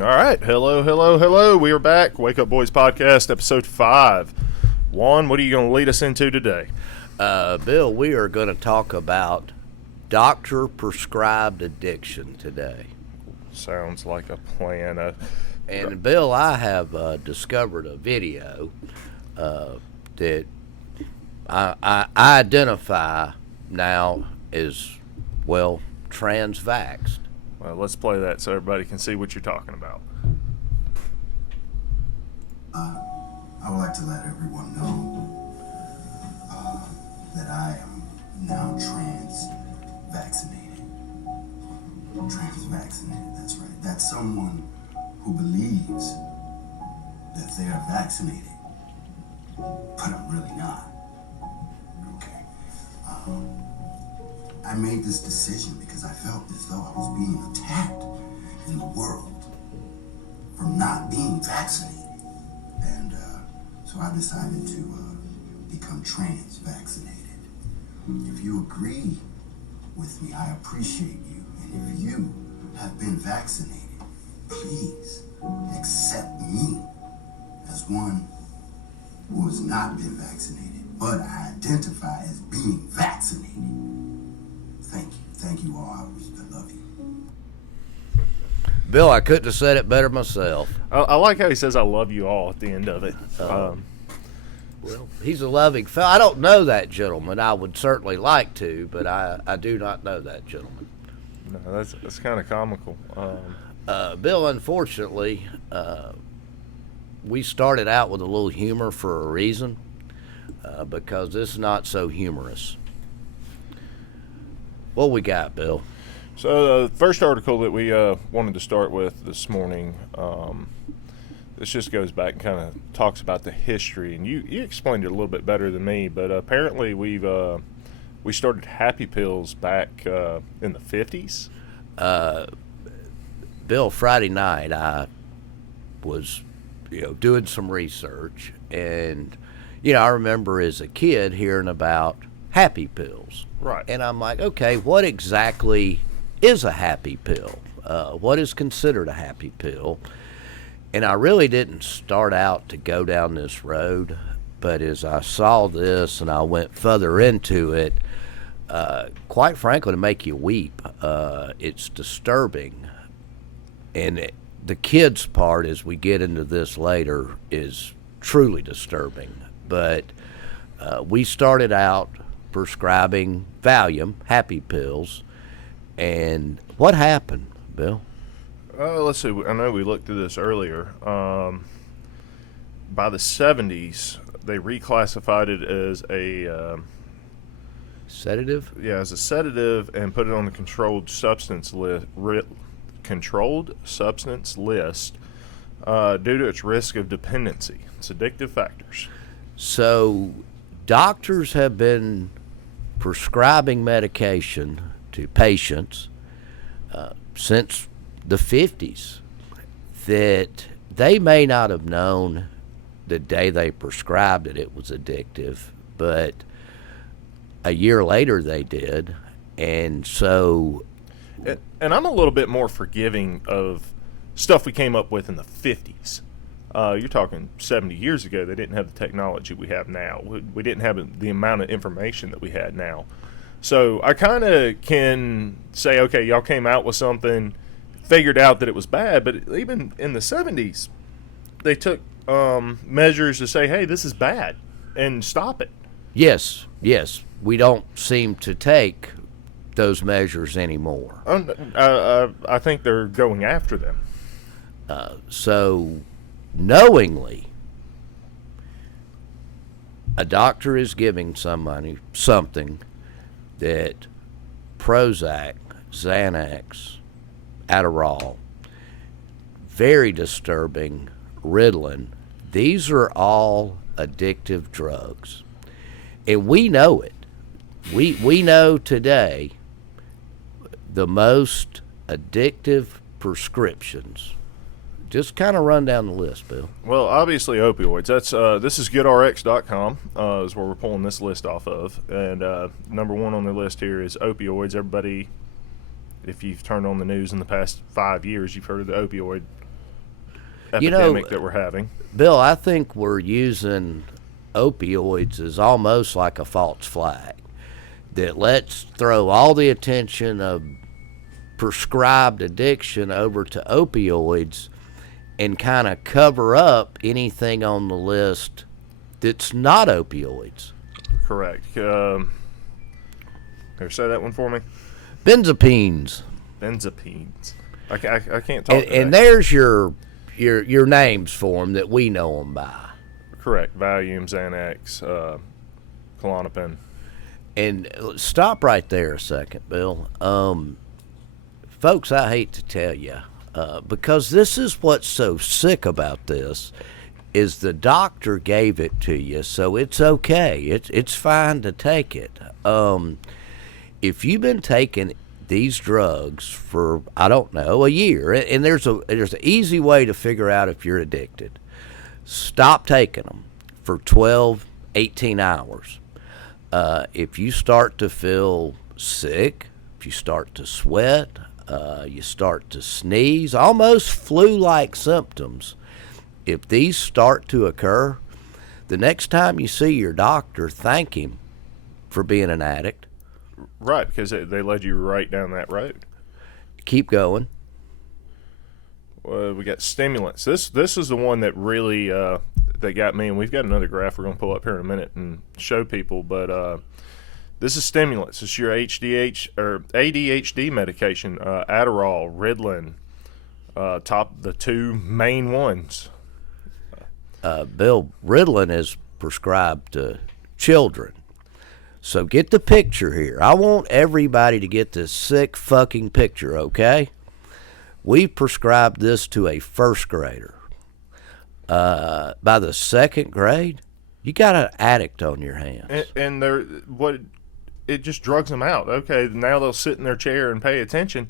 All right. Hello, hello, hello. We are back. Wake Up Boys Podcast, episode 5. Juan, what are you going to lead us into today? Bill, we are going to talk about doctor-prescribed addiction today. Sounds like a plan. And, Bill, I have discovered a video that I identify now as, well, trans-vaxxed. Well, let's play that so everybody can see what you're talking about. I would like to let everyone know that I am now trans-vaccinated. Trans-vaccinated, that's right. That's someone who believes that they are vaccinated, but I'm really not. Okay. I made this decision because I felt as though I was being attacked in the world for not being vaccinated. And so I decided to become trans-vaccinated. If you agree with me, I appreciate you. And if you have been vaccinated, please accept me as one who has not been vaccinated, but I identify as being vaccinated. Thank you. Thank you all. I love you. Bill, I couldn't have said it better myself. I like how he says, I love you all at the end of it. Well, he's a loving fellow. I don't know that gentleman. I would certainly like to, but I do not know that gentleman. No, that's kind of comical. Bill, unfortunately, we started out with a little humor for a reason, because this is not so humorous. What we got, Bill? So the first article that we wanted to start with this morning, this just goes back and kind of talks about the history, and you explained it a little bit better than me, but apparently we started Happy Pills back in the 50s. Bill, Friday night I was doing some research, and I remember as a kid hearing about Happy Pills. Right. And I'm like, okay, what exactly is a happy pill? What is considered a happy pill? And I really didn't start out to go down this road, but as I saw this and I went further into it, quite frankly, to make you weep, it's disturbing. And the kids part, as we get into this later, is truly disturbing. But we started out prescribing Valium, Happy Pills, and what happened, Bill? Let's see. I know we looked at this earlier. By the 70s, they reclassified it as a sedative. Yeah, as a sedative, and put it on the controlled substance list. Due to its risk of dependency, its addictive factors. So, doctors have been prescribing medication to patients since the 50s that they may not have known the day they prescribed it was addictive, but a year later they did. And so, and I'm a little bit more forgiving of stuff we came up with in the 50s. You're talking 70 years ago. They didn't have the technology we have now. We didn't have the amount of information that we had now. So I kind of can say, okay, y'all came out with something, figured out that it was bad, but even in the 70s, they took measures to say, hey, this is bad, and stop it. Yes. We don't seem to take those measures anymore. I think they're going after them. So, knowingly, a doctor is giving somebody something that Prozac, Xanax, Adderall, very disturbing, Ritalin, these are all addictive drugs. And we know it. We know today the most addictive prescriptions. Just kind of run down the list, Bill. Well, obviously opioids. That's this is goodrx.com is where we're pulling this list off of. And number one on the list here is opioids. Everybody, if you've turned on the news in the past 5 years, you've heard of the opioid epidemic that we're having. Bill, I think we're using opioids as almost like a false flag. That let's throw all the attention of prescribed addiction over to opioids and kind of cover up anything on the list that's not opioids. Correct. Here, say that one for me. Benzopines. Benzopines. I can't talk. And there's your names for them that we know them by. Correct. Valium, Xanax, Klonopin. And stop right there a second, Bill. Folks, I hate to tell you, because this is what's so sick about this, is the doctor gave it to you, so it's okay. It's fine to take it. If you've been taking these drugs for, I don't know, a year, and there's an easy way to figure out if you're addicted. Stop taking them for 12, 18 hours. If you start to feel sick, if you start to sweat, you start to sneeze, almost flu-like symptoms, if these start to occur, the next time you see your doctor, thank him for being an addict. Right, because they led you right down that road. Keep going. We got stimulants. This is the one that really that got me, and we've got another graph we're going to pull up here in a minute and show people, but this is stimulants. It's your ADHD medication, Adderall, Ritalin, the two main ones. Bill, Ritalin is prescribed to children. So get the picture here. I want everybody to get this sick fucking picture, okay? We've prescribed this to a first grader. By the second grade, you got an addict on your hands. And it just drugs them out. Okay, now they'll sit in their chair and pay attention.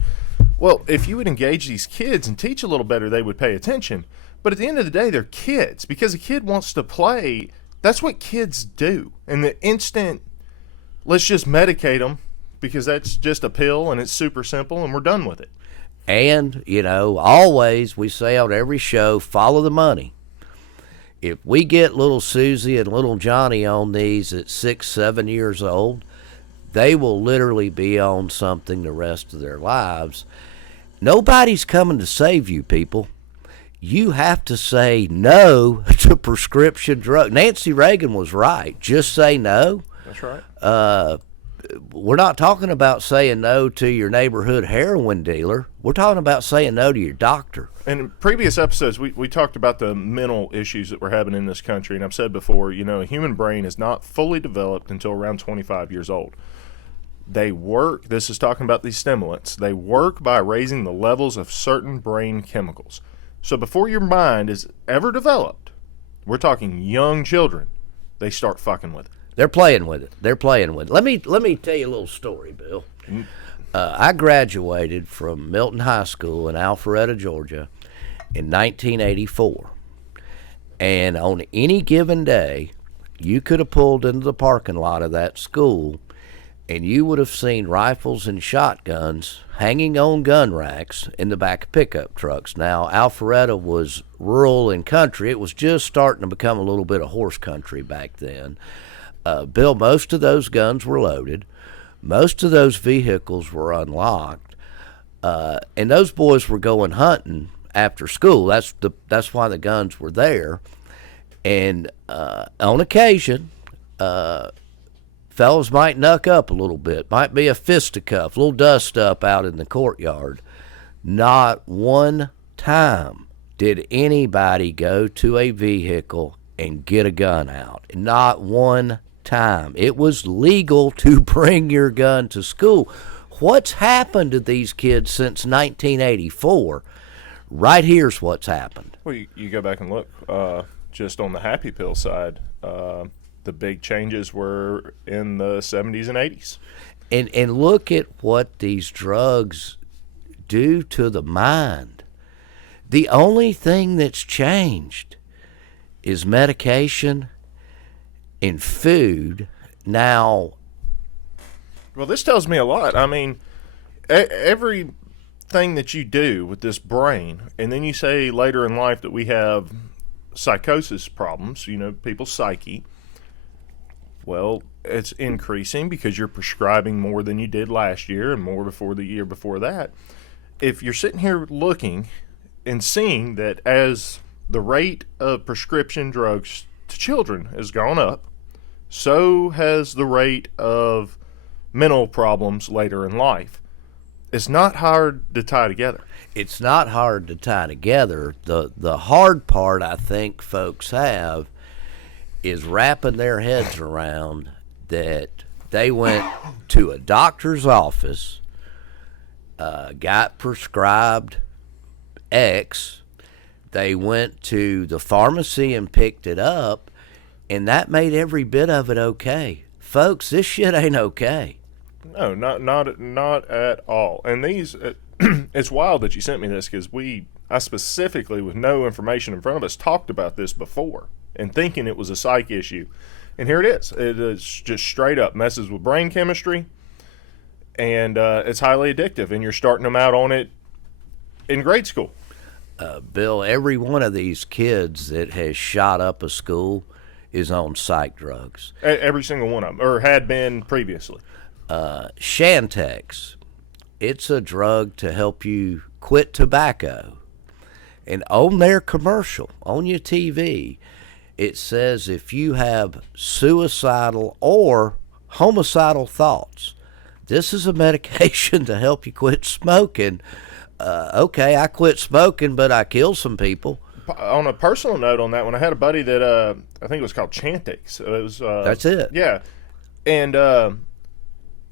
Well, if you would engage these kids and teach a little better, they would pay attention. But at the end of the day, they're kids. Because a kid wants to play, that's what kids do. And the instant, let's just medicate them because that's just a pill and it's super simple and we're done with it. And, always we say on every show, follow the money. If we get little Susie and little Johnny on these at 6, 7 years old, they will literally be on something the rest of their lives. Nobody's coming to save you, people. You have to say no to prescription drugs. Nancy Reagan was right. Just say no. That's right. We're not talking about saying no to your neighborhood heroin dealer. We're talking about saying no to your doctor. In previous episodes, we talked about the mental issues that we're having in this country. And I've said before, a human brain is not fully developed until around 25 years old. They work, this is talking about these stimulants, they work by raising the levels of certain brain chemicals. So before your mind is ever developed, we're talking young children, they start fucking with it. They're playing with it. Let me tell you a little story, Bill. I graduated from Milton High School in Alpharetta, Georgia in 1984. And on any given day, you could have pulled into the parking lot of that school and you would have seen rifles and shotguns hanging on gun racks in the back of pickup trucks. Now, Alpharetta was rural and country. It was just starting to become a little bit of horse country back then. Bill, most of those guns were loaded. Most of those vehicles were unlocked. And those boys were going hunting after school. That's why the guns were there. And on occasion, fellas might knuck up a little bit. Might be a fisticuff, a little dust up out in the courtyard. Not one time did anybody go to a vehicle and get a gun out. Not one time. It was legal to bring your gun to school. What's happened to these kids since 1984? Right here's what's happened. Well, you go back and look, just on the happy pill side, the big changes were in the 70s and 80s. And look at what these drugs do to the mind. The only thing that's changed is medication and food. Now, well, this tells me a lot. I mean, every thing that you do with this brain, and then you say later in life that we have psychosis problems, people's psyche. Well, it's increasing because you're prescribing more than you did last year and more before the year before that. If you're sitting here looking and seeing that as the rate of prescription drugs to children has gone up, so has the rate of mental problems later in life. It's not hard to tie together. It's not hard to tie together. The hard part I think folks have is wrapping their heads around that they went to a doctor's office, got prescribed X, they went to the pharmacy and picked it up, and that made every bit of it okay. Folks, this shit ain't okay. No, not at all. And these, it's wild that you sent me this because I specifically, with no information in front of us, talked about this before and thinking it was a psych issue. And here it is. It is just straight up messes with brain chemistry, and it's highly addictive, and you're starting them out on it in grade school. Bill, every one of these kids that has shot up a school is on psych drugs. Every single one of them, or had been previously. Shantex, it's a drug to help you quit tobacco. And on their commercial, on your TV, it says if you have suicidal or homicidal thoughts, this is a medication to help you quit smoking. Okay, I quit smoking, but I killed some people. On a personal note on that one, I had a buddy that I think it was called Chantix. It was that's it. Yeah, and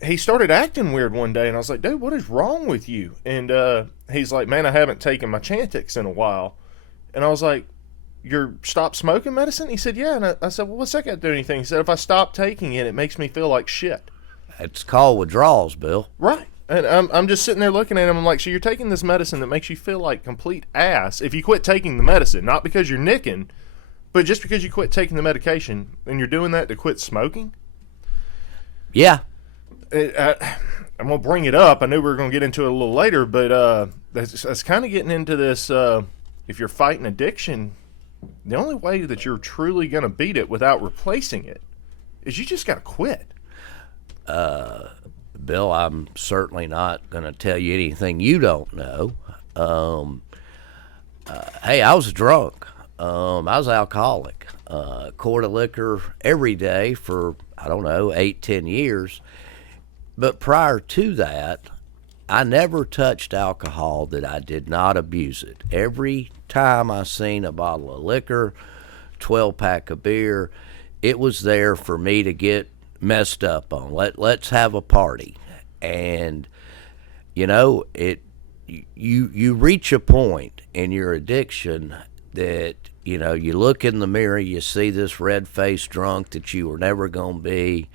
he started acting weird one day, and I was like, "Dude, what is wrong with you?" And he's like, "Man, I haven't taken my Chantix in a while." And I was like, "You're stop smoking medicine?" He said, "Yeah." And I said, "Well, what's that got to do anything?" He said, "If I stop taking it, it makes me feel like shit." It's called withdrawals, Bill. Right. And I'm just sitting there looking at him. I'm like, so you're taking this medicine that makes you feel like complete ass if you quit taking the medicine, not because you're nicking, but just because you quit taking the medication, and you're doing that to quit smoking? Yeah. I'm going to bring it up. I knew we were going to get into it a little later, but that's kind of getting into this. If you're fighting addiction, the only way that you're truly going to beat it without replacing it is you just got to quit. Bill, I'm certainly not going to tell you anything you don't know. Hey, I was drunk. I was alcoholic. Quart of liquor every day for, 8-10 years. But prior to that, I never touched alcohol that I did not abuse it. Every time I seen a bottle of liquor, 12-pack of beer, it was there for me to get messed up on. Let's have a party. And you reach a point in your addiction that you look in the mirror, you see this red-faced drunk that you were never going to be.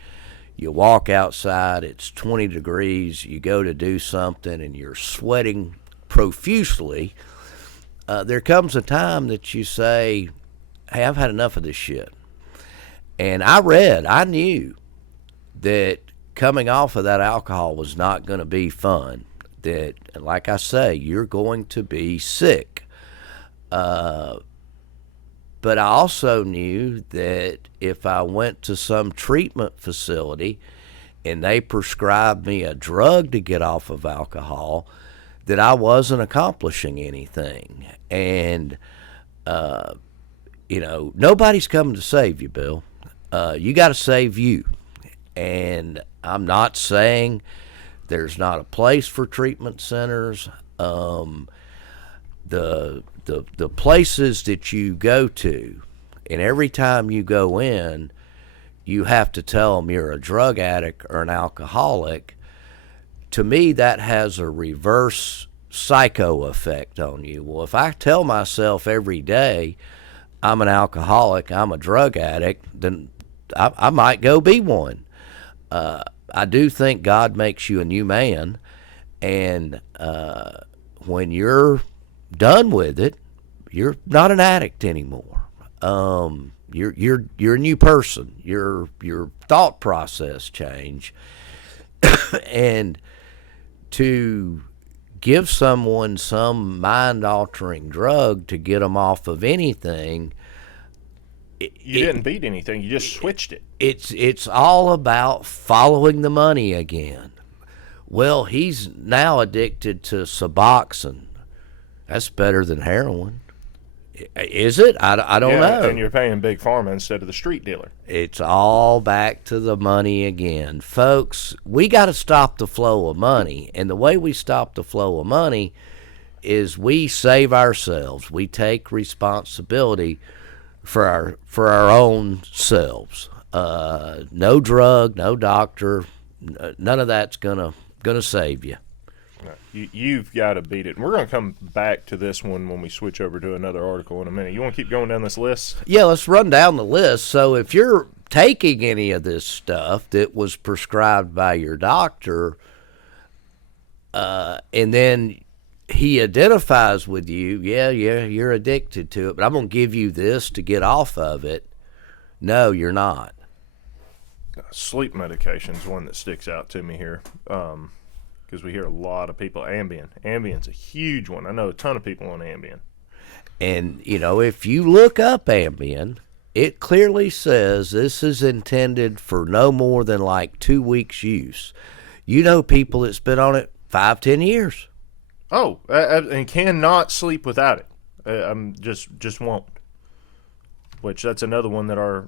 You walk outside, it's 20 degrees, you go to do something and you're sweating profusely. There comes a time that you say, hey, I've had enough of this shit. And I knew that coming off of that alcohol was not going to be fun. That, like I say, you're going to be sick. But I also knew that if I went to some treatment facility and they prescribed me a drug to get off of alcohol, that I wasn't accomplishing anything. And, nobody's coming to save you, Bill. You got to save you. And I'm not saying there's not a place for treatment centers. The places that you go to, and every time you go in, you have to tell them you're a drug addict or an alcoholic. To me, that has a reverse psycho effect on you. Well, if I tell myself every day I'm an alcoholic, I'm a drug addict, then I might go be one. I do think God makes you a new man, and when you're done with it, you're not an addict anymore. You're a new person. Your thought process change, and to give someone some mind-altering drug to get them off of anything. You didn't beat anything. You just switched it. It's all about following the money again. Well, he's now addicted to Suboxone. That's better than heroin. Is it? I don't know. And you're paying Big Pharma instead of the street dealer. It's all back to the money again. Folks, we got to stop the flow of money. And the way we stop the flow of money is we save ourselves. We take responsibility for our own selves. No drug, no doctor, none of that's gonna save you. You've got to beat it. And we're going to come back to this one when we switch over to another article in a minute. You want to keep going down this list? Yeah, let's run down the list. So if you're taking any of this stuff that was prescribed by your doctor, and then he identifies with you, yeah, you're addicted to it, but I'm going to give you this to get off of it. No, you're not. Sleep medication is one that sticks out to me here. Because we hear a lot of people, Ambien. Ambien's a huge one. I know a ton of people on Ambien. And, if you look up Ambien, it clearly says this is intended for no more than like 2 weeks use. You know people that's been on it 5-10 years. Oh, and cannot sleep without it. I'm just won't. Which that's another one that our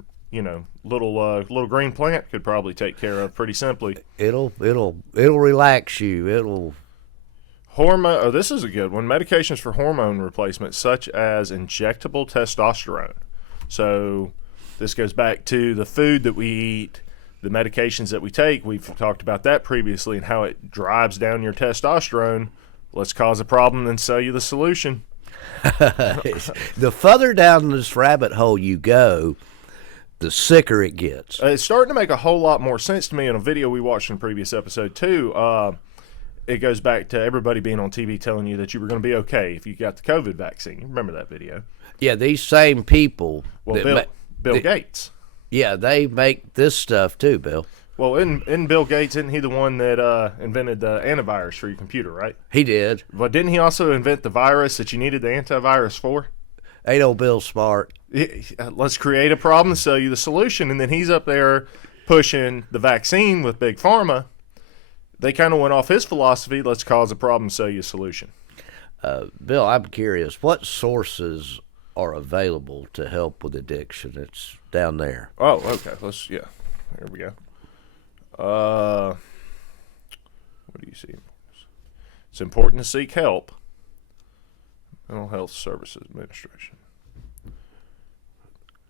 little green plant could probably take care of pretty simply. It'll relax you. It'll hormone. Oh, this is a good one. Medications for hormone replacement, such as injectable testosterone. So this goes back to the food that we eat, the medications that we take. We've talked about that previously and how it drives down your testosterone. Let's cause a problem and sell you the solution. The further down this rabbit hole you go, the sicker it gets. It's starting to make a whole lot more sense to me in a video we watched in a previous episode, too. It goes back to everybody being on TV telling you that you were going to be okay if you got the COVID vaccine. You remember that video? Yeah, these same people. Well, Bill Gates. Yeah, they make this stuff, too, Bill. Well, in Bill Gates, isn't he the one that invented the antivirus for your computer, right? He did. But didn't he also invent the virus that you needed the antivirus for? Ain't old Bill smart. Let's create a problem and sell you the solution. And then he's up there pushing the vaccine with Big Pharma. They kind of went off his philosophy. Let's cause a problem and sell you a solution. Bill, I'm curious. What sources are available to help with addiction? It's down there. Oh, okay. Here we go. What do you see? It's important to seek help. Mental Health Services Administration.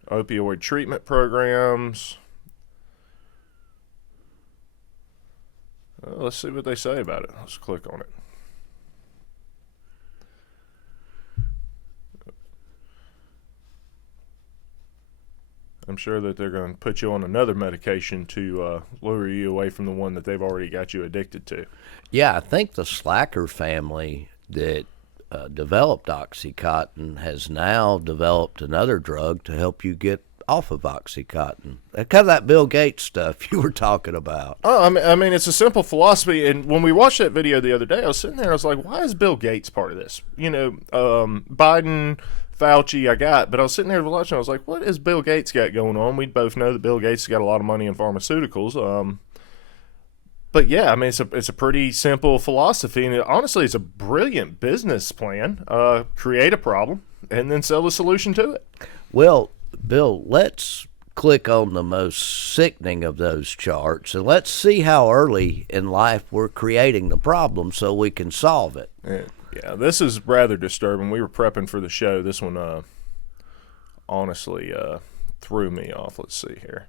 Opioid treatment programs. Let's see what they say about it. Let's click on it. I'm sure that they're going to put you on another medication to lure you away from the one that they've already got you addicted to. Yeah, I think the Slacker family that developed OxyContin has now developed another drug to help you get off of OxyContin. Kind of that Bill Gates stuff you were talking about. Oh, I mean, it's a simple philosophy. And when we watched that video the other day, I was sitting there, I was like, why is Bill Gates part of this? Biden, Fauci, I got, but I was sitting there watching, I was like, what has Bill Gates got going on? We both know that Bill Gates has got a lot of money in pharmaceuticals. But yeah, I mean, it's a pretty simple philosophy, and honestly, it's a brilliant business plan. Create a problem, and then sell a solution to it. Well, Bill, let's click on the most sickening of those charts, and let's see how early in life we're creating the problem so we can solve it. Yeah, this is rather disturbing. We were prepping for the show. This one, honestly, threw me off. Let's see here.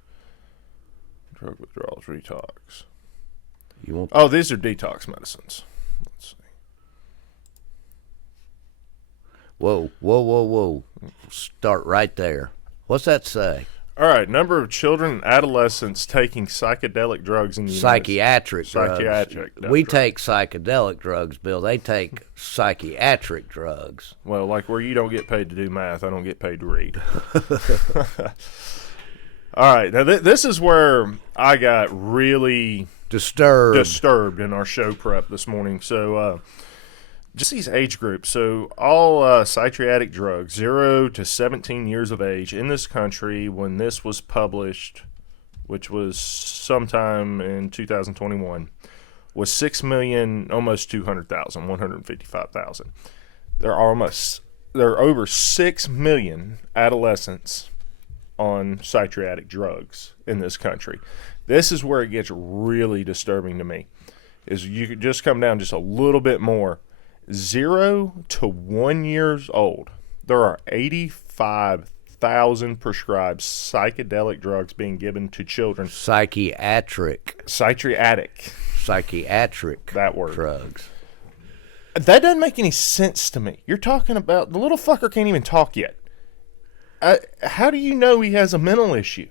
Drug withdrawals, detox. These are detox medicines. Let's see. Whoa. Start right there. What's that say? All right, number of children and adolescents taking psychedelic drugs in the psychiatric drugs. Psychiatric. We take psychedelic drugs, Bill. They take psychiatric drugs. Well, like where you don't get paid to do math, I don't get paid to read. All right, now this is where I got really disturbed in our show prep this morning. So Just these age groups. So all psychiatric drugs, 0 to 17 years of age in this country when this was published, which was sometime in 2021, was 6 million, almost 200,000, 155,000. There are over 6 million adolescents on psychiatric drugs in this country. This is where it gets really disturbing to me. Is you could just come down just a little bit more. 0 to 1 years old, there are 85,000 prescribed psychedelic drugs being given to children. Psychiatric. That word. Drugs. That doesn't make any sense to me. You're talking about the little fucker can't even talk yet. How do you know he has a mental issue?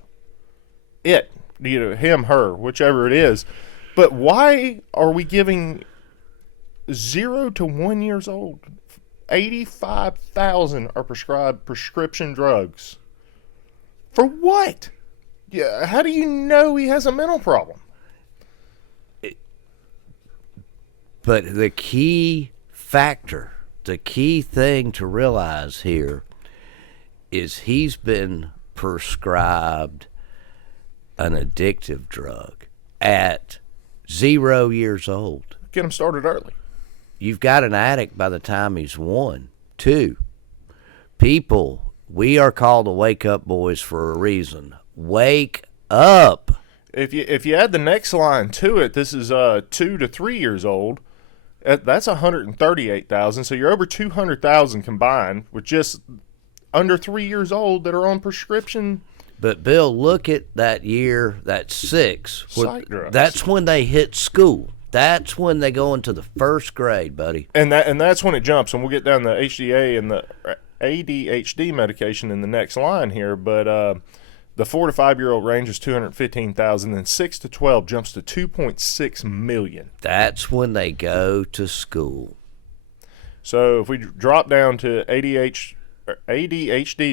Him, her, whichever it is. But why are we giving 0 to 1 years old? 85,000 are prescribed prescription drugs. For what? Yeah, how do you know he has a mental problem? But the key factor, the key thing to realize here is he's been prescribed an addictive drug at 0 years old. Get him started early. You've got an addict by the time he's 1, 2. People, we are called the Wake Up Boys for a reason. Wake up. If you add the next line to it, this is 2 to 3 years old. That's 138,000. So you're over 200,000 combined with just under 3 years old that are on prescription. But Bill, look at that year, that 6. Psych drugs. That's when they hit school. That's when they go into the first grade, buddy. And that's when it jumps. And we'll get down the HDA and the ADHD medication in the next line here. But the 4 to 5 year old range is 215,000. Then 6 to 12 jumps to 2.6 million. That's when they go to school. So if we drop down to ADHD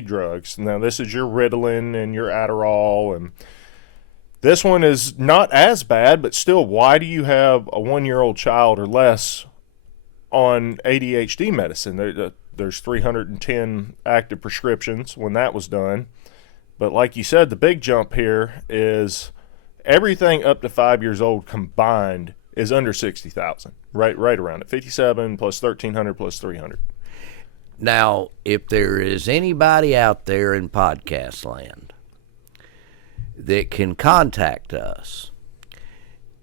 drugs, now this is your Ritalin and your Adderall, and this one is not as bad, but still, why do you have a 1 year old child or less on ADHD medicine? There's 310 active prescriptions when that was done. But like you said, the big jump here is everything up to 5 years old combined is under 60,000, right around it. 57 plus 1,300 plus 300. Now, if there is anybody out there in podcast land that can contact us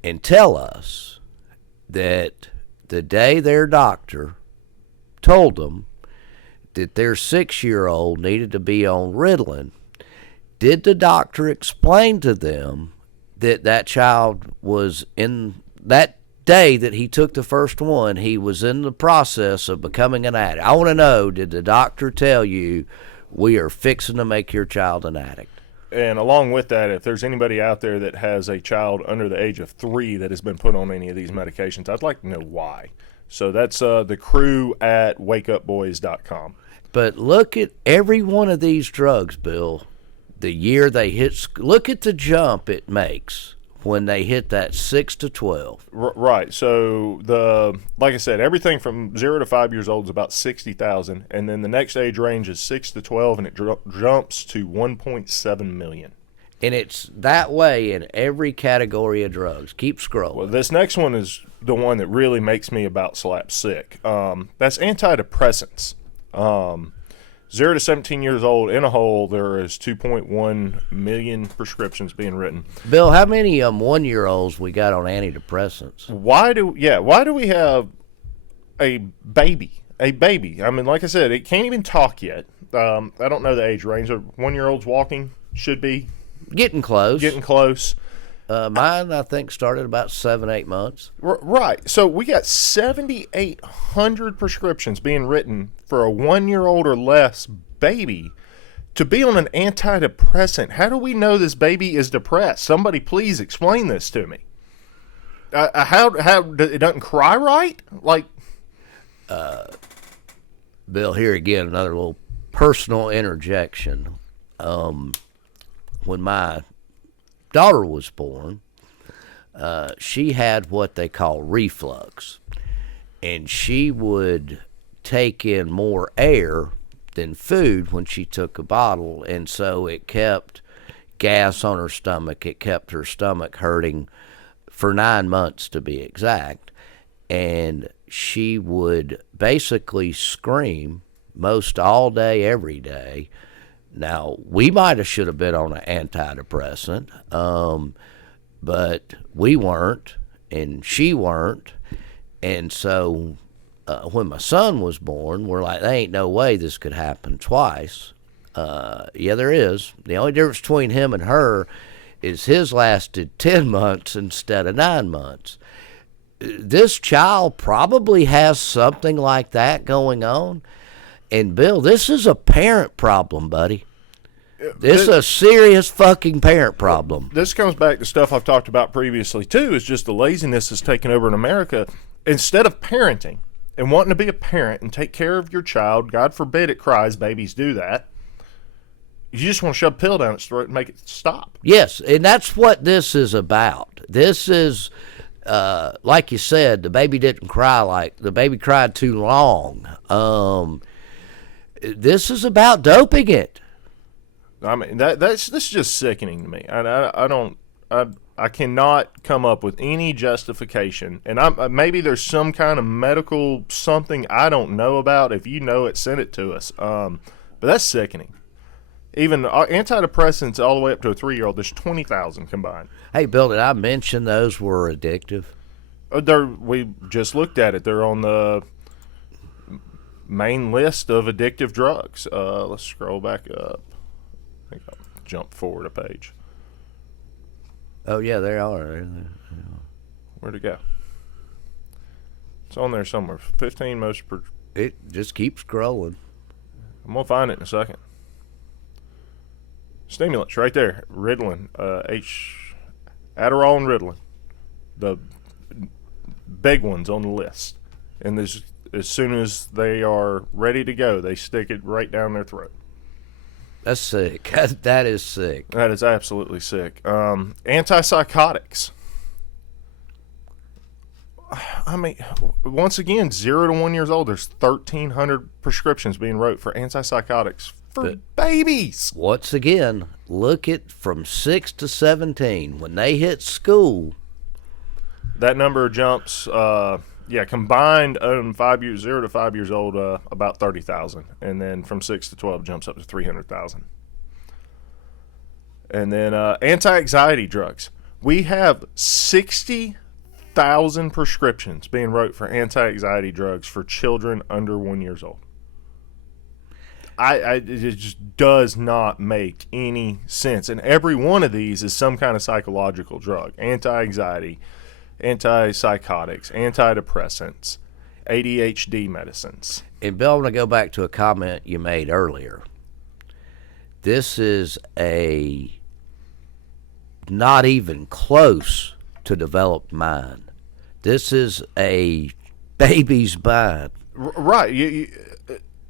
and tell us that the day their doctor told them that their 6-year-old needed to be on Ritalin, did the doctor explain to them that that child was in that day that he took the first one, he was in the process of becoming an addict? I want to know, did the doctor tell you we are fixing to make your child an addict? And along with that, if there's anybody out there that has a child under the age of 3 that has been put on any of these medications, I'd like to know why. So that's the crew at wakeupboys.com. But look at every one of these drugs, Bill. The year they hit, look at the jump it makes when they hit that 6 to 12. Right. So like I said, everything from 0 to 5 years old is about 60,000, and then the next age range is 6 to 12, and it jumps to 1.7 million. And it's that way in every category of drugs. Keep scrolling. Well, this next one is the one that really makes me about slap sick. That's antidepressants. 0 to 17 years old, in a whole, there is 2.1 million prescriptions being written. Bill, how many 1-year-olds we got on antidepressants? Why do we have a baby? I mean, like I said, it can't even talk yet. I don't know the age range. 1-year-olds walking should be Getting close. Mine, I think, started about 7-8 months. Right. So we got 7,800 prescriptions being written for a 1-year-old or less baby to be on an antidepressant. How do we know this baby is depressed? Somebody please explain this to me. How it doesn't cry right? Like, Bill, here again, another little personal interjection. When my daughter was born, she had what they call reflux. and she would take in more air than food when she took a bottle, and so it kept gas on her stomach. It kept her stomach hurting for 9 months, to be exact, and she would basically scream most all day, every day. Now, we might have should have been on an antidepressant, but we weren't, and she weren't, and so when my son was born, we're like, there ain't no way this could happen twice. Yeah, there is. The only difference between him and her is his lasted 10 months instead of 9 months. This child probably has something like that going on. And, Bill, this is a parent problem, buddy. This is a serious fucking parent problem. This comes back to stuff I've talked about previously, too, is just the laziness that's taken over in America. Instead of parenting and wanting to be a parent and take care of your child, God forbid it cries, babies do that, you just want to shove a pill down its throat and make it stop. Yes, and that's what this is about. This is, like you said, the baby didn't cry like, the baby cried too long. This is about doping it. I mean, that's just sickening to me. I cannot come up with any justification. And maybe there's some kind of medical something I don't know about. If you know it, send it to us. But that's sickening. Even antidepressants all the way up to a 3-year-old, there's 20,000 combined. Hey, Bill, did I mention those were addictive? We just looked at it. They're on the main list of addictive drugs. Let's scroll back up. I think I'll jump forward a page. Oh, yeah, they are. Where'd it go? It's on there somewhere. 15 most... It just keeps scrolling. I'm going to find it in a second. Stimulants, right there. Ritalin. Adderall and Ritalin. The big ones on the list. And as soon as they are ready to go, they stick it right down their throat. That's sick. That is sick. That is absolutely sick. Antipsychotics. I mean, once again, 0 to 1 years old, there's 1,300 prescriptions being wrote for antipsychotics for babies. Once again, look at from 6 to 17. When they hit school, that number jumps, combined 0 to 5 years old, about 30,000. And then from 6 to 12 jumps up to 300,000. And then anti-anxiety drugs. We have 60,000 prescriptions being wrote for anti-anxiety drugs for children under 1 year old. It just does not make any sense. And every one of these is some kind of psychological drug. Anti-anxiety, antipsychotics, antidepressants, ADHD medicines. And Bill, I want to go back to a comment you made earlier. This is a not even close to developed mind. This is a baby's mind. Right.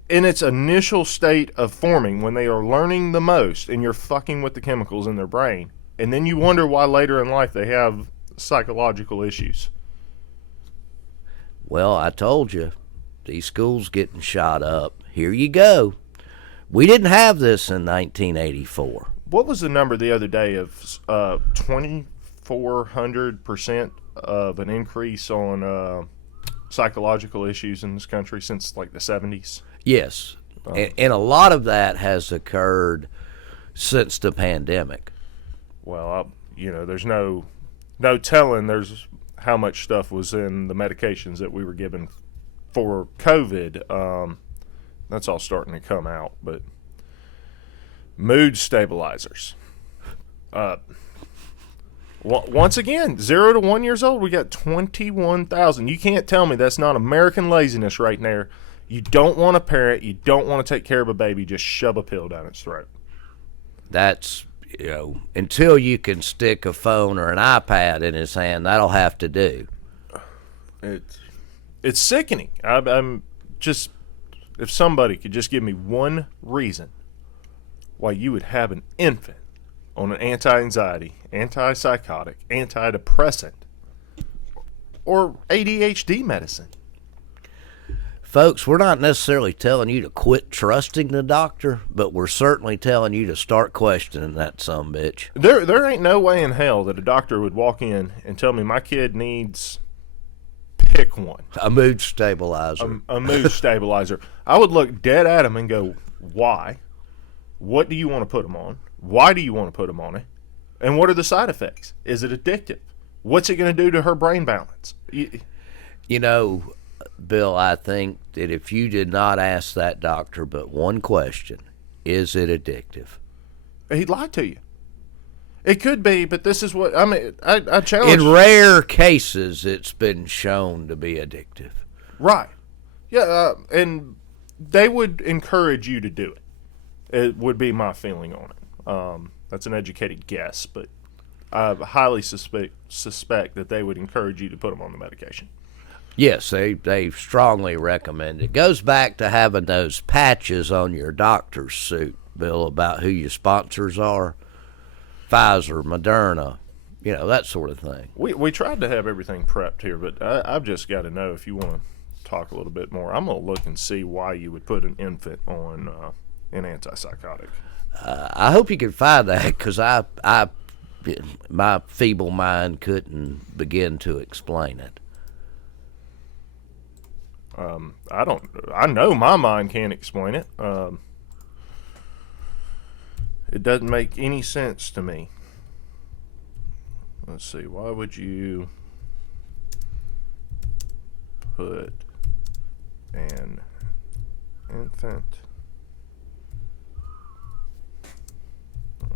In its initial state of forming, when they are learning the most, and you're fucking with the chemicals in their brain, and then you wonder why later in life they have psychological issues. Well, I told you, these schools getting shot up. Here you go. We didn't have this in 1984. What was the number the other day of 2,400% of an increase on psychological issues in this country since like the 70s? Yes, and a lot of that has occurred since the pandemic. Well, there's no telling there's how much stuff was in the medications that we were given for COVID. That's all starting to come out, but mood stabilizers. Once again, 0 to 1 year old, we got 21,000. You can't tell me that's not American laziness right there. You don't want a parent. You don't want to take care of a baby. Just shove a pill down its throat. That's, until you can stick a phone or an iPad in his hand, that'll have to do. It's sickening. I'm just, if somebody could just give me one reason why you would have an infant on an anti-anxiety, antipsychotic, antidepressant, or ADHD medicine. Folks, we're not necessarily telling you to quit trusting the doctor, but we're certainly telling you to start questioning that sumbitch. There ain't no way in hell that a doctor would walk in and tell me my kid needs, pick one, A mood stabilizer. a mood stabilizer. I would look dead at him and go, why? What do you want to put him on? Why do you want to put him on it? And what are the side effects? Is it addictive? What's it going to do to her brain balance? You know, Bill, I think that if you did not ask that doctor but one question, is it addictive? He'd lie to you. It could be, but this is what I mean. I challenge. In rare cases, it's been shown to be addictive. Right. Yeah, and they would encourage you to do it. It would be my feeling on it. That's an educated guess, but I highly suspect that they would encourage you to put them on the medication. Yes, they strongly recommend it. It goes back to having those patches on your doctor's suit, Bill, about who your sponsors are. Pfizer, Moderna, that sort of thing. We tried to have everything prepped here, but I've just got to know if you want to talk a little bit more. I'm going to look and see why you would put an infant on an antipsychotic. I hope you can find that, because my feeble mind couldn't begin to explain it. I know my mind can't explain it. It doesn't make any sense to me. Let's see. Why would you put an infant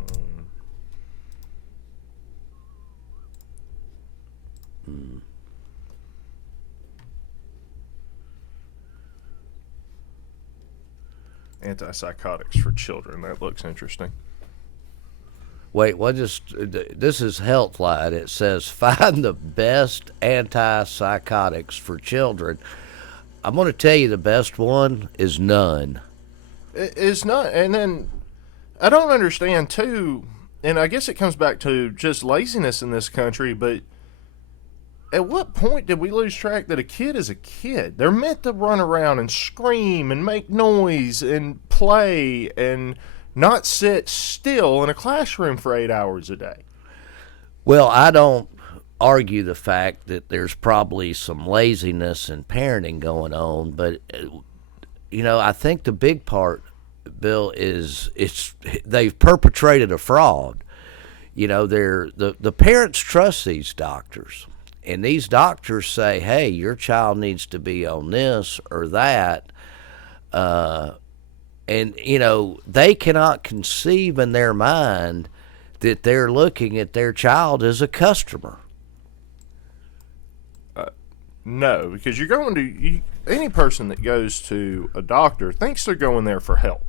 on antipsychotics for children? That looks interesting. Wait, this is Healthline. It says, find the best antipsychotics for children. I'm going to tell you the best one is none. It's not. And then I don't understand, too, and I guess it comes back to just laziness in this country, but at what point did we lose track that a kid is a kid? They're meant to run around and scream and make noise and play and not sit still in a classroom for 8 hours a day. Well, I don't argue the fact that there's probably some laziness and parenting going on, but I think the big part, Bill, is they've perpetrated a fraud. The parents trust these doctors, and these doctors say, hey, your child needs to be on this or that, and they cannot conceive in their mind that they're looking at their child as a customer. No, because you're going to any person that goes to a doctor thinks they're going there for help.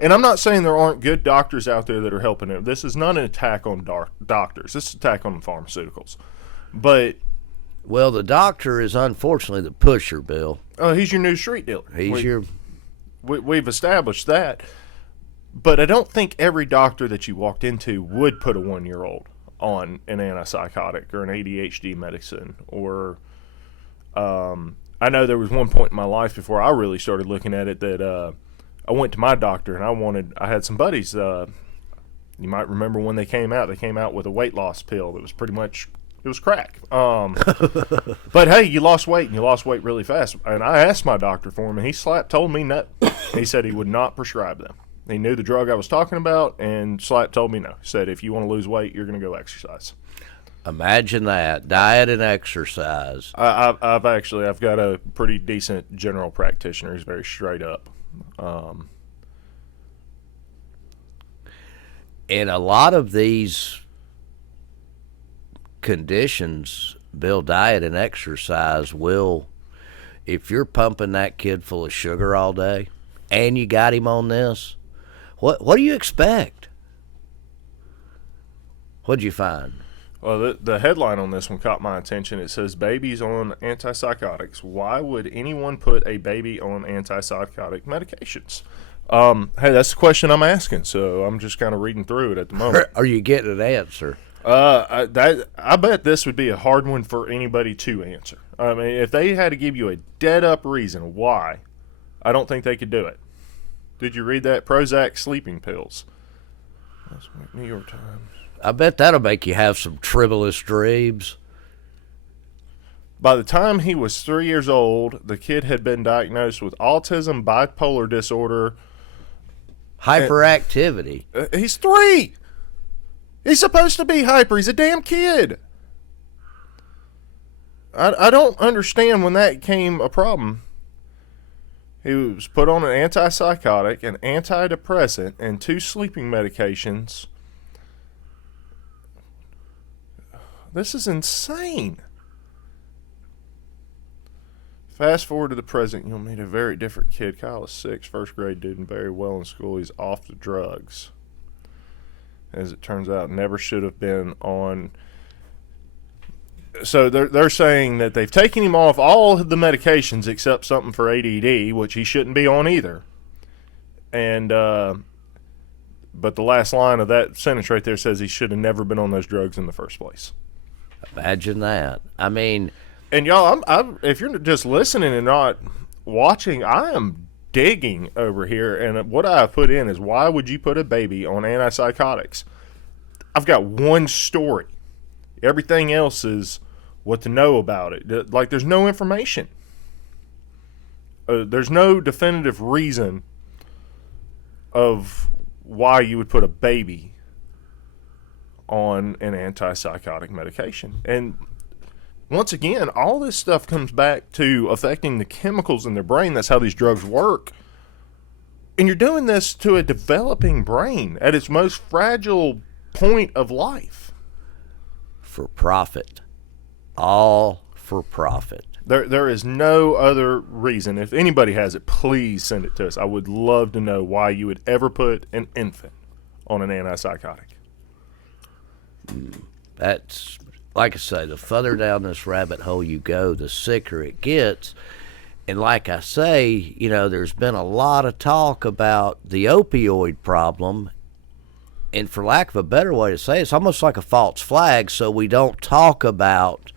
And I'm not saying there aren't good doctors out there that are helping them. This is not an attack on doctors. This is an attack on pharmaceuticals. But well, the doctor is unfortunately the pusher, Bill. He's your new street dealer. We've established that. But I don't think every doctor that you walked into would put a 1-year-old on an antipsychotic or an ADHD medicine. Or I know there was one point in my life before I really started looking at it that I went to my doctor and I had some buddies. You might remember when they came out with a weight loss pill that was pretty much, it was crack. But hey, you lost weight, and you lost weight really fast. And I asked my doctor for him, and he told me no. He said he would not prescribe them. He knew the drug I was talking about, and Slap told me no. He said, if you want to lose weight, you're going to go exercise. Imagine that. Diet and exercise. I've got a pretty decent general practitioner. He's very straight up. And a lot of these conditions, Bill, diet and exercise will, if you're pumping that kid full of sugar all day and you got him on this, what do you expect? What'd you find? Well, the headline on this one caught my attention. It says, babies on antipsychotics. Why would anyone put a baby on antipsychotic medications? Hey, that's the question I'm asking, so I'm just kind of reading through it at the moment. Are you getting an answer? I bet this would be a hard one for anybody to answer. I mean, if they had to give you a dead up reason why, I don't think they could do it. Did you read that? Prozac sleeping pills. That's New York Times. I bet that'll make you have some troublous dreams. By the time he was 3 years old, the kid had been diagnosed with autism, bipolar disorder. Hyperactivity. He's 3. He's supposed to be hyper. He's a damn kid. I don't understand when that became a problem. He was put on an antipsychotic, an antidepressant, and 2 sleeping medications. This is insane. Fast forward to the present, you'll meet a very different kid. Kyle is 6, first grade, doing very well in school. He's off the drugs. As it turns out, never should have been on. So they're saying that they've taken him off all of the medications except something for ADD, which he shouldn't be on either. And but the last line of that sentence right there says he should have never been on those drugs in the first place. Imagine that. I mean, and y'all, if you're just listening and not watching, I am digging over here, and what I have put in is, why would you put a baby on antipsychotics? I've got one story. Everything else is what to know about it. Like, there's no information. There's no definitive reason of why you would put a baby on an antipsychotic medication. And once again, all this stuff comes back to affecting the chemicals in their brain. That's how these drugs work. And you're doing this to a developing brain at its most fragile point of life. For profit. All for profit. There is no other reason. If anybody has it, please send it to us. I would love to know why you would ever put an infant on an antipsychotic. That's, like I say, the further down this rabbit hole you go, the sicker it gets. And like I say, you know, there's been a lot of talk about the opioid problem. And for lack of a better way to say it, it's almost like a false flag, so we don't talk about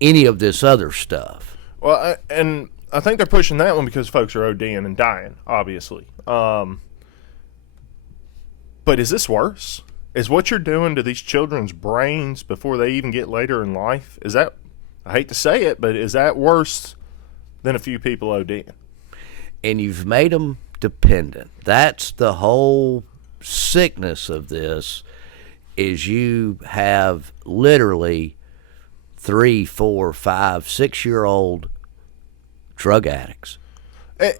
any of this other stuff. Well, and I think they're pushing that one because folks are ODing and dying, obviously. But is this worse? Is what you're doing to these children's brains before they even get later in life, is that, I hate to say it, but is that worse than a few people ODing? And you've made them dependent. That's the whole sickness of this, is you have literally 3, 4, 5, 6-year-old drug addicts.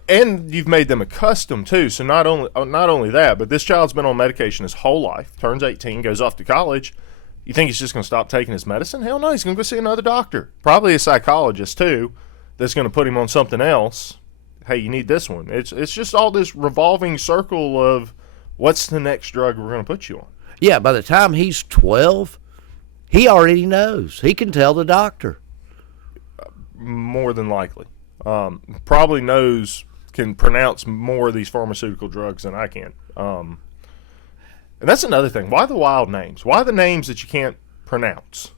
And you've made them accustomed too. So not only that, but this child's been on medication his whole life, turns 18, goes off to college. You think he's just going to stop taking his medicine? Hell no, he's going to go see another doctor, probably a psychologist too, that's going to put him on something else. Hey, you need this one. It's just all this revolving circle of what's the next drug we're going to put you on. Yeah, by the time he's 12, he already knows. He can tell the doctor. More than likely. Probably knows, can pronounce more of these pharmaceutical drugs than I can. And that's another thing. Why the wild names? Why the names that you can't pronounce?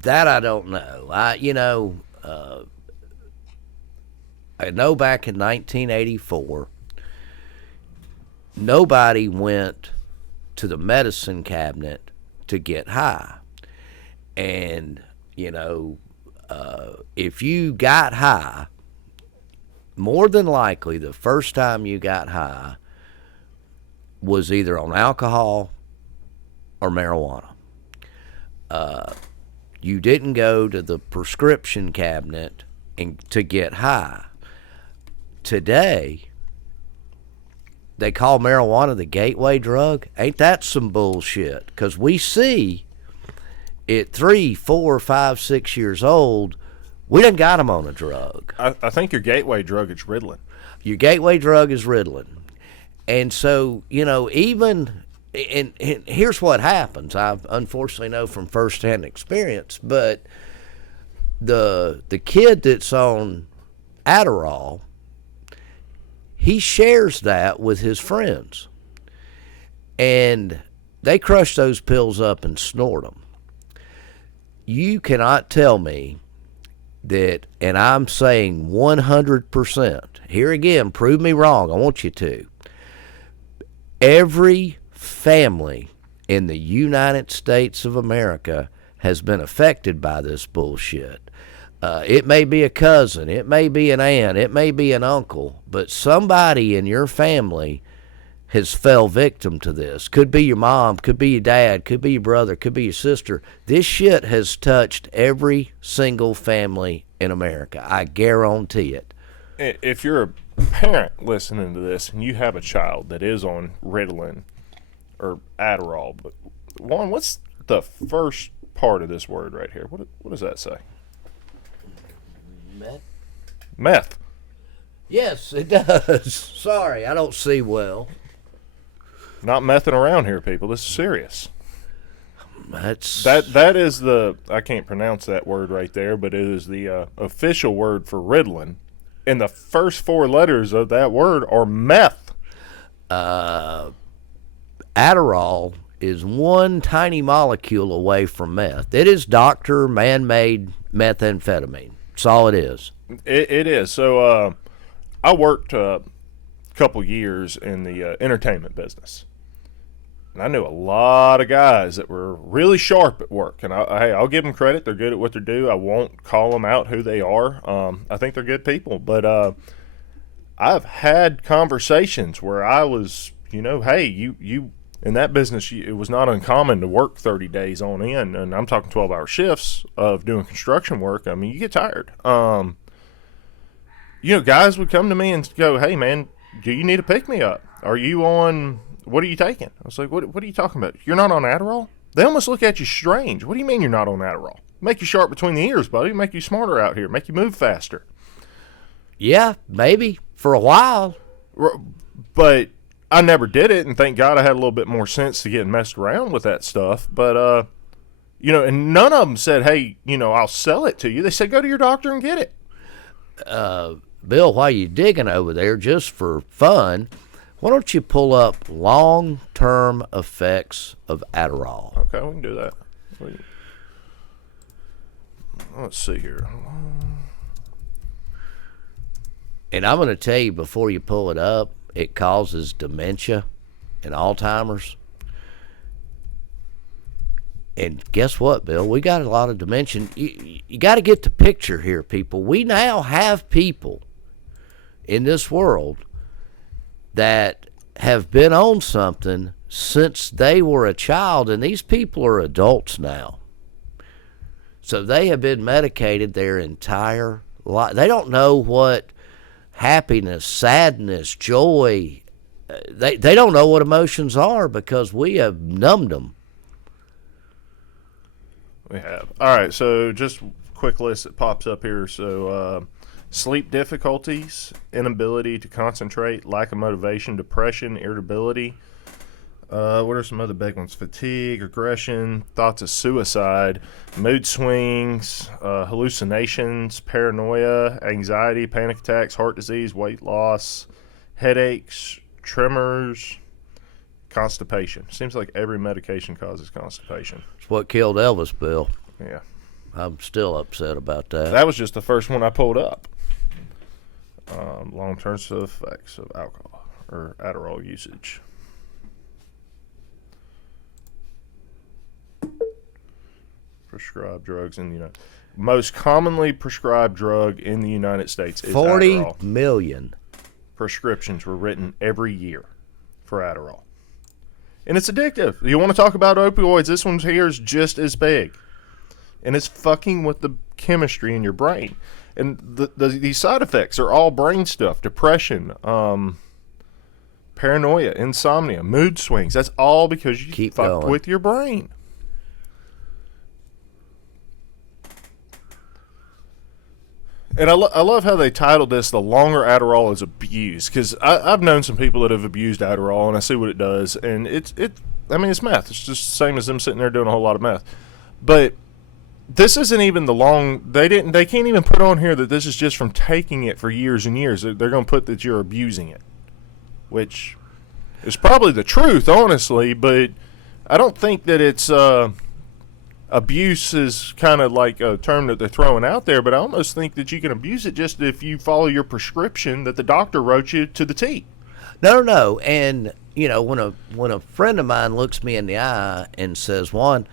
That I don't know. I know back in 1984, nobody went to the medicine cabinet to get high. And, if you got high, more than likely the first time you got high was either on alcohol or marijuana. You didn't go to the prescription cabinet to get high. Today, they call marijuana the gateway drug. Ain't that some bullshit? Because we see at 3, 4, 5, 6 years old, we done got them on a drug. I think your gateway drug is Ritalin. Your gateway drug is Ritalin. And so, even, and here's what happens. I unfortunately know from firsthand experience, but the kid that's on Adderall, he shares that with his friends. And they crush those pills up and snort them. You cannot tell me that, and I'm saying 100%, here again, prove me wrong, I want you to. Every family in the United States of America has been affected by this bullshit. It may be a cousin, it may be an aunt, it may be an uncle, but somebody in your family has fell victim to this. Could be your mom, could be your dad, could be your brother, could be your sister. This shit has touched every single family in America. I guarantee it. If you're a parent listening to this and you have a child that is on Ritalin or Adderall, but Juan, what's the first part of this word right here? What does that say? Meth. Yes, it does. Sorry, I don't see well. Not messing around here, people. This is serious. That is the, I can't pronounce that word right there, but it is the official word for Ritalin. And the first four letters of that word are meth. Adderall is one tiny molecule away from meth. It is doctor man-made methamphetamine. That's all it is. It is. So I worked a couple years in the entertainment business. And I knew a lot of guys that were really sharp at work. And I'll give them credit. They're good at what they do. I won't call them out who they are. I think they're good people. But I've had conversations where I was, hey, you in that business, it was not uncommon to work 30 days on end. And I'm talking 12-hour shifts of doing construction work. I mean, you get tired. Guys would come to me and go, hey, man, do you need a pick-me-up? Are you on... What are you taking? I was like, what are you talking about? You're not on Adderall? They almost look at you strange. What do you mean you're not on Adderall? Make you sharp between the ears, buddy. Make you smarter out here. Make you move faster. Yeah, maybe. For a while. But I never did it, and thank God I had a little bit more sense to get messed around with that stuff. But, and none of them said, hey, I'll sell it to you. They said, go to your doctor and get it. Bill, while you're digging over there, just for fun... Why don't you pull up long-term effects of Adderall? Okay, we can do that. Let's see here. And I'm going to tell you before you pull it up, it causes dementia and Alzheimer's. And guess what, Bill? We got a lot of dementia. You got to get the picture here, people. We now have people in this world that have been on something since they were a child, and these people are adults now. So they have been medicated their entire life. They don't know what happiness, sadness, joy, they don't know what emotions are because we have numbed them. We have. All right, so just a quick list that pops up here. So, sleep difficulties, inability to concentrate, lack of motivation, depression, irritability. What are some other big ones? Fatigue, aggression, thoughts of suicide, mood swings, hallucinations, paranoia, anxiety, panic attacks, heart disease, weight loss, headaches, tremors, constipation. Seems like every medication causes constipation. It's what killed Elvis, Bill. Yeah. I'm still upset about that. That was just the first one I pulled up. Long-term effects of alcohol or Adderall usage. Prescribed drugs in the United States. Most commonly prescribed drug in the United States is 40 Adderall. million Prescriptions were written every year for Adderall. And it's addictive. You want to talk about opioids? This one here is just as big. And it's fucking with the chemistry in your brain. And these side effects are all brain stuff. Depression, paranoia, insomnia, mood swings. That's all because you fuck with your brain. And I love how they titled this, The Longer Adderall is Abused. Because I've known some people that have abused Adderall, and I see what it does. And it's meth. It's just the same as them sitting there doing a whole lot of meth. But this isn't even the long. They can't even put on here that this is just from taking it for years and years. They're going to put that you're abusing it, which is probably the truth, honestly. But I don't think that it's. I abuse is kind of like a term that they're throwing out there, but I almost think that you can abuse it just if you follow your prescription that the doctor wrote you to the T. No. And, when a friend of mine looks me in the eye and says, Juan,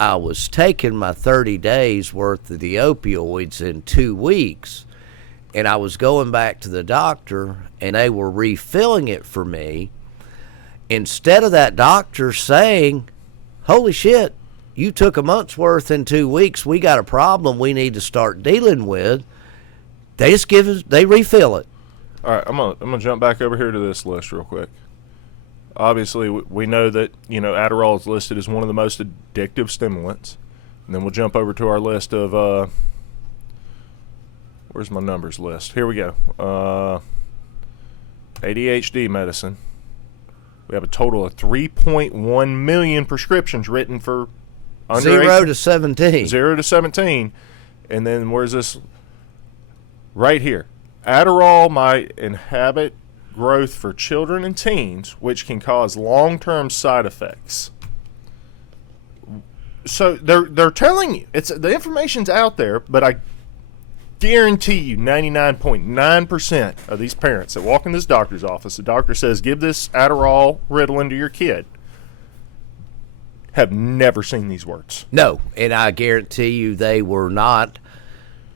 I was taking my 30 days worth of the opioids in 2 weeks, and I was going back to the doctor, and they were refilling it for me, instead of that doctor saying, holy shit, you took a month's worth in 2 weeks, we got a problem we need to start dealing with, they refill it. All right, I'm gonna jump back over here to this list real quick. Obviously, we know that Adderall is listed as one of the most addictive stimulants, and then we'll jump over to our list of where's my numbers list? Here we go. ADHD medicine. We have a total of 3.1 million prescriptions written for under 0 to 17. 0 to 17, and then where's this? Right here. Adderall might inhibit growth for children and teens, which can cause long-term side effects. So they're telling you the information's out there, but I guarantee you 99.9% of these parents that walk in this doctor's office, the doctor says give this Adderall Ritalin to your kid, have never seen these words. No, and I guarantee you they were not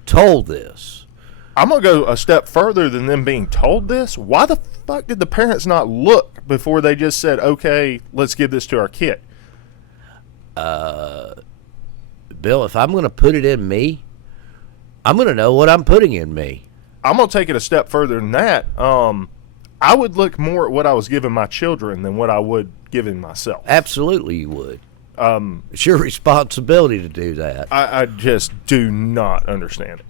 told this. I'm going to go a step further than them being told this. Why the fuck did the parents not look before they just said, okay, let's give this to our kid? Bill, if I'm going to put it in me, I'm going to know what I'm putting in me. I'm going to take it a step further than that. I would look more at what I was giving my children than what I would giving myself. Absolutely you would. It's your responsibility to do that. I just do not understand it.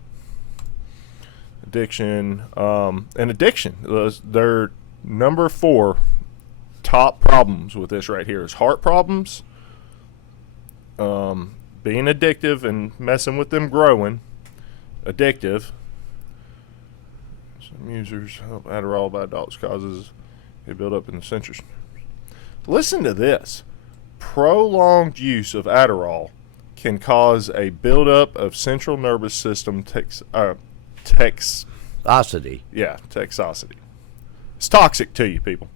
Addiction. And addiction. Their number 4 top problems with this right here is heart problems, being addictive and messing with them growing. Addictive. Some users help Adderall by adults causes a buildup in the central. Listen to this. Prolonged use of Adderall can cause a buildup of central nervous system Toxicity. Yeah, toxicity. It's toxic to you, people.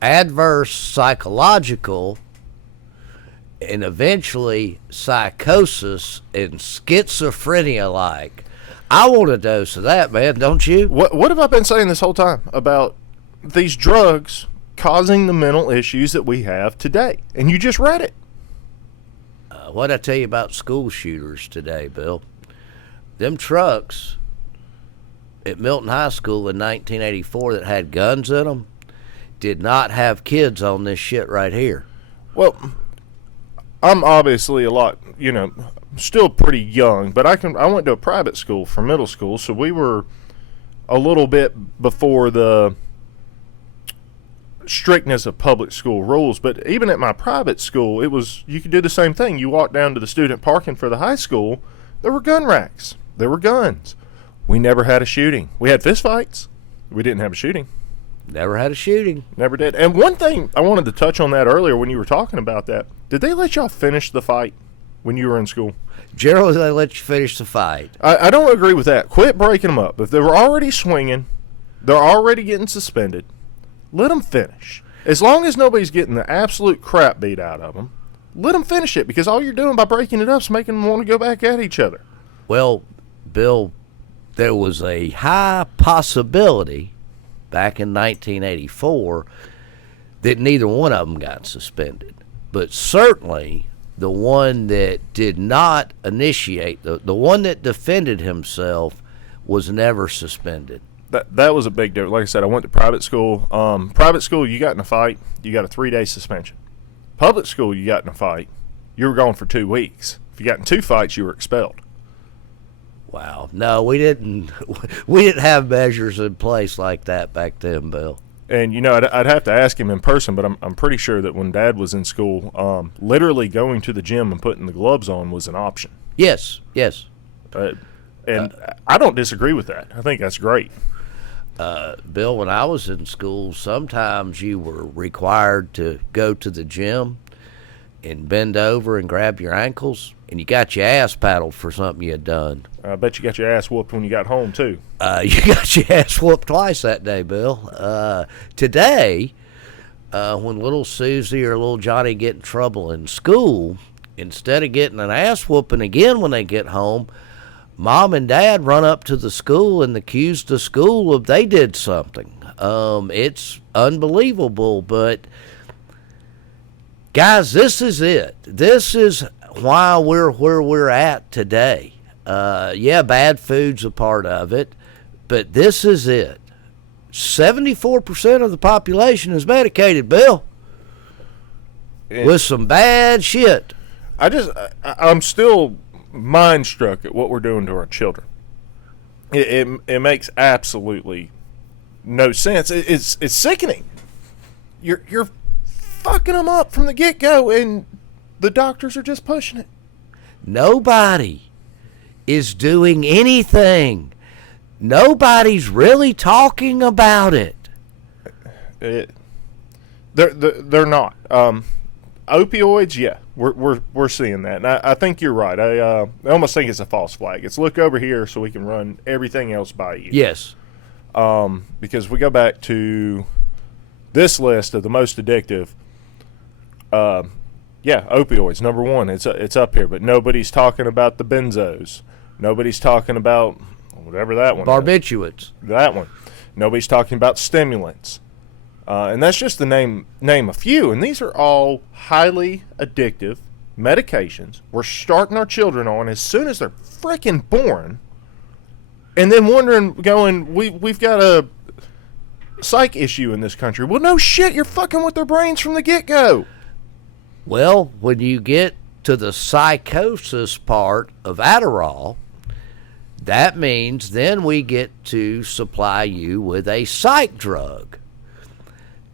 Adverse psychological and eventually psychosis and schizophrenia like. I want a dose of that, man, don't you? What have I been saying this whole time about these drugs causing the mental issues that we have today? And you just read it. What did I tell you about school shooters today, Bill? Them trucks at Milton High School in 1984 that had guns in them did not have kids on this shit right here. Well, I'm obviously a lot, still pretty young, but I went to a private school for middle school, so we were a little bit before the strictness of public school rules. But even at my private school, you could do the same thing. You walk down to the student parking for the high school, there were gun racks, there were guns. We never had a shooting. We had fist fights. We didn't have a shooting. Never had a shooting. Never did. And one thing I wanted to touch on that earlier when you were talking about that, did they let y'all finish the fight when you were in school? Generally, they let you finish the fight. I don't agree with that. Quit breaking them up. If they were already swinging, they're already getting suspended, let them finish. As long as nobody's getting the absolute crap beat out of them, let them finish it, because all you're doing by breaking it up is making them want to go back at each other. Well, Bill, there was a high possibility back in 1984 that neither one of them got suspended. But certainly the one that did not initiate, the one that defended himself, was never suspended. That was a big difference. Like I said, I went to private school. Private school, you got in a fight, you got a 3-day suspension. Public school, you got in a fight, you were gone for 2 weeks. If you got in 2 fights, you were expelled. Wow. No, we didn't have measures in place like that back then, Bill. And, I'd have to ask him in person, but I'm pretty sure that when Dad was in school, literally going to the gym and putting the gloves on was an option. Yes. And I don't disagree with that. I think that's great. Bill, when I was in school, sometimes you were required to go to the gym and bend over and grab your ankles, and you got your ass paddled for something you had done. I bet you got your ass whooped when you got home, too. You got your ass whooped twice that day, Bill. Today, when little Susie or little Johnny get in trouble in school, instead of getting an ass whooping again when they get home, Mom and Dad run up to the school and accuse the school of they did something. It's unbelievable, but guys, this is it. This is why we're where we're at today. Yeah, bad food's a part of it, but this is it. 74% of the population is medicated, Bill, with some bad shit. I'm still mind struck at what we're doing to our children. It makes absolutely no sense. It's sickening. You're fucking them up from the get-go, and the doctors are just pushing it. Nobody is doing anything. Nobody's really talking about it. They're not. Opioids, yeah, we're seeing that, and I think you're right. I almost think it's a false flag. It's look over here so we can run everything else by you. Yes. Because we go back to this list of the most addictive. Yeah, opioids, number one. It's up here, but nobody's talking about the benzos. Nobody's talking about whatever that one barbiturates. is. That one. Nobody's talking about stimulants. And that's just to name a few. And these are all highly addictive medications we're starting our children on as soon as they're freaking born. And then we've got a psych issue in this country. Well, no shit, you're fucking with their brains from the get-go. Well, when you get to the psychosis part of Adderall, that means then we get to supply you with a psych drug.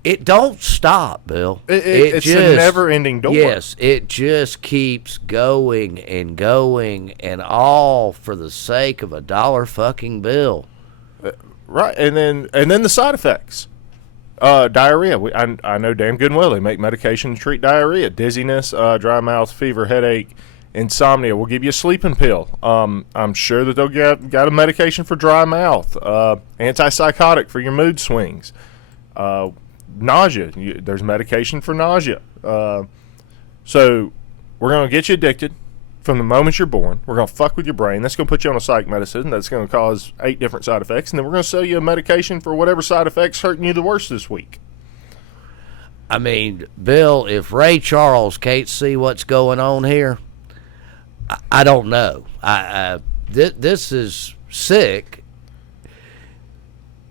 It don't stop, Bill. It's a never-ending door. Yes, it just keeps going, and all for the sake of $1 fucking bill. Right, and then the side effects. Diarrhea. I know damn good and well they make medication to treat diarrhea, dizziness, dry mouth, fever, headache, insomnia. We'll give you a sleeping pill. I'm sure that they'll got a medication for dry mouth, antipsychotic for your mood swings, nausea. There's medication for nausea. So we're going to get you addicted from the moment you're born. We're going to fuck with your brain. That's going to put you on a psych medicine. That's going to cause 8 different side effects. And then we're going to sell you a medication for whatever side effects hurting you the worst this week. I mean, Bill, if Ray Charles can't see what's going on here, I don't know. This is sick,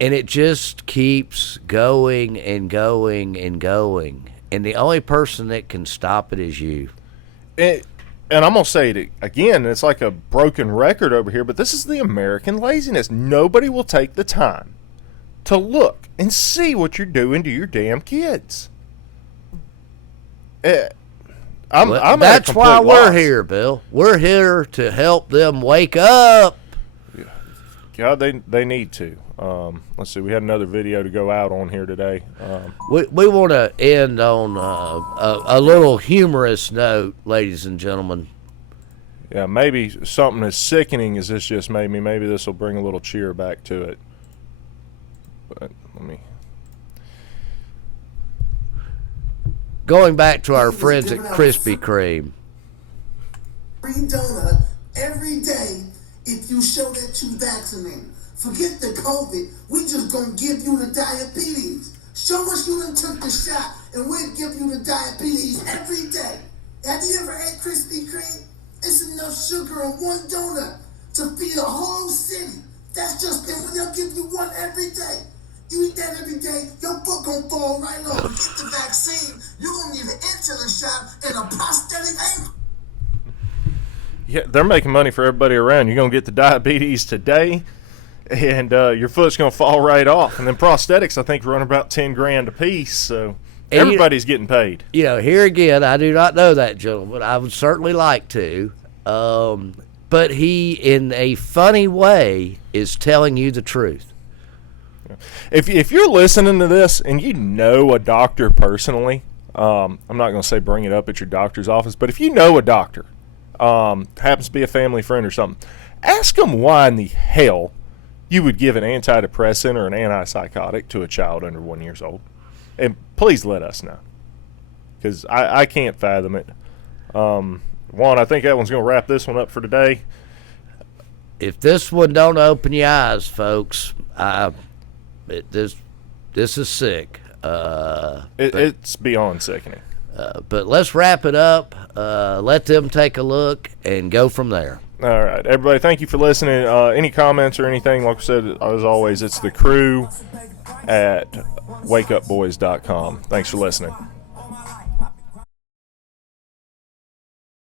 and it just keeps going and going and going. And the only person that can stop it is you. And I'm going to say it again, it's like a broken record over here, but this is the American laziness. Nobody will take the time to look and see what you're doing to your damn kids. I'm that's why loss. We're here, Bill. We're here to help them wake up. God, they need to. Let's see. We had another video to go out on here today. We want to end on a little humorous note, ladies and gentlemen. Yeah, maybe something as sickening as this just made me. Maybe this will bring a little cheer back to it. But let me. Going back to our friends at Krispy Kreme. Free donut every day if you show that you vaccinated. Forget the COVID. We just gonna give you the diabetes. Show us you done took the shot, and we'll give you the diabetes every day. Have you ever had Krispy Kreme? It's enough sugar in one donut to feed a whole city. That's just it. When they'll give you one every day. You eat that every day, your foot gonna fall right off. Get the vaccine, you're gonna need an insulin shot and a prosthetic ankle. Yeah, they're making money for everybody around. You're gonna get the diabetes today, and your foot's gonna fall right off. And then prosthetics, I think, run about $10,000 a piece. So everybody's getting paid. You know, here again, I do not know that gentleman. I would certainly like to, but he, in a funny way, is telling you the truth. If you're listening to this and you know a doctor personally, I'm not going to say bring it up at your doctor's office, but if you know a doctor, happens to be a family friend or something, ask them why in the hell you would give an antidepressant or an antipsychotic to a child under 1 year old. And please let us know, because I can't fathom it. Juan, I think that one's going to wrap this one up for today. If this one don't open your eyes, folks, this is sick. It's beyond sickening. But let's wrap it up. Let them take a look and go from there. All right, everybody, thank you for listening. Any comments or anything, like I said, as always, it's the crew at wakeupboys.com. Thanks for listening.